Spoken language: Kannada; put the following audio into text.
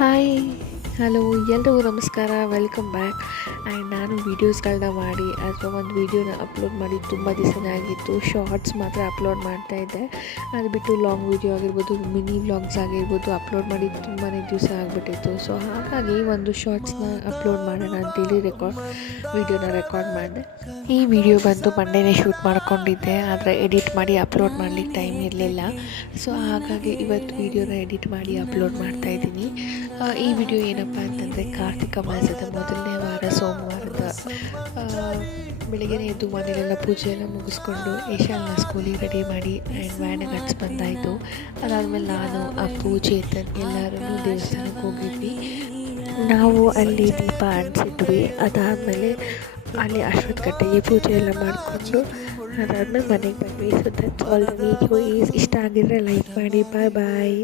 ಹಾಯ್ ಹಲೋ ಎಲ್ರಿಗೂ ನಮಸ್ಕಾರ, ವೆಲ್ಕಮ್ ಬ್ಯಾಕ್. ಆ್ಯಂಡ್ ನಾನು ವೀಡಿಯೋಸ್ಗಳನ್ನ ಮಾಡಿ ಅಥವಾ ಒಂದು ವೀಡಿಯೋನ ಅಪ್ಲೋಡ್ ಮಾಡಿ ತುಂಬ ದಿವಸನೇ ಆಗಿತ್ತು. ಶಾರ್ಟ್ಸ್ ಮಾತ್ರ ಅಪ್ಲೋಡ್ ಮಾಡ್ತಾಯಿದ್ದೆ. ಅದು ಬಿಟ್ಟು ಲಾಂಗ್ ವೀಡಿಯೋ ಆಗಿರ್ಬೋದು, ಮಿನಿ ವ್ಲಾಗ್ಸ್ ಆಗಿರ್ಬೋದು ಅಪ್ಲೋಡ್ ಮಾಡಿ ತುಂಬಾ ದಿವಸ ಆಗಿಬಿಟ್ಟಿತ್ತು. ಸೊ ಹಾಗಾಗಿ ಒಂದು ಶಾರ್ಟ್ಸ್ನ ಅಪ್ಲೋಡ್ ಮಾಡೋಣ ಅಂತೇಳಿ ವೀಡಿಯೋನ ರೆಕಾರ್ಡ್ ಮಾಡಿದೆ. ಈ ವಿಡಿಯೋ ಬಂದು ಮಂಡೇನೇ ಶೂಟ್ ಮಾಡ್ಕೊಂಡಿದ್ದೆ, ಆದರೆ ಎಡಿಟ್ ಮಾಡಿ ಅಪ್ಲೋಡ್ ಮಾಡಲಿಕ್ಕೆ ಟೈಮ್ ಇರಲಿಲ್ಲ. ಸೊ ಹಾಗಾಗಿ ಇವತ್ತು ವೀಡಿಯೋನ ಎಡಿಟ್ ಮಾಡಿ ಅಪ್ಲೋಡ್ ಮಾಡ್ತಾಯಿದ್ದೀನಿ. ಈ ವಿಡಿಯೋ ಏನಪ್ಪ ಅಂತಂದರೆ, ಕಾರ್ತಿಕ ಮಾಸದ ಮೊದಲನೇ ವಾರ ಸೋಮವಾರದ ಬೆಳಗ್ಗೆ ಎದ್ದು ಮನೆಯಲ್ಲೆಲ್ಲ ಪೂಜೆ ಎಲ್ಲ ಮುಗಿಸ್ಕೊಂಡು ಯಶಾಲ್ನ ಸ್ಕೂಲಿಗೆ ರೆಡಿ ಮಾಡಿ ಆ್ಯಂಡ್ ವ್ಯಾನಿಗೆ ಹಚ್ಚಿ ಬಂದಾಯಿತು. ಅದಾದಮೇಲೆ ನಾನು ಅಪ್ಪು ಚೇತನ್ ಎಲ್ಲರೂ ದೇವಸ್ಥಾನಕ್ಕೆ ಹೋಗಿದ್ವಿ. ನಾವು ಅಲ್ಲಿ ದೀಪ ಅಂಟಿಸಿದ್ವಿ. ಅದಾದಮೇಲೆ ಅಲ್ಲಿ ಅಶ್ವತ್ಥಕಟ್ಟೆಗೆ ಪೂಜೆ ಎಲ್ಲ ಮಾಡಿಕೊಂಡು ಅದಾದಮೇಲೆ ಮನೆಗೆ ಬಂದ್ವಿ. So that's all the video. ಇಷ್ಟ ಆಗಿದ್ರೆ ಲೈಕ್ ಮಾಡಿ. ಬಾಯ್ ಬಾಯ್.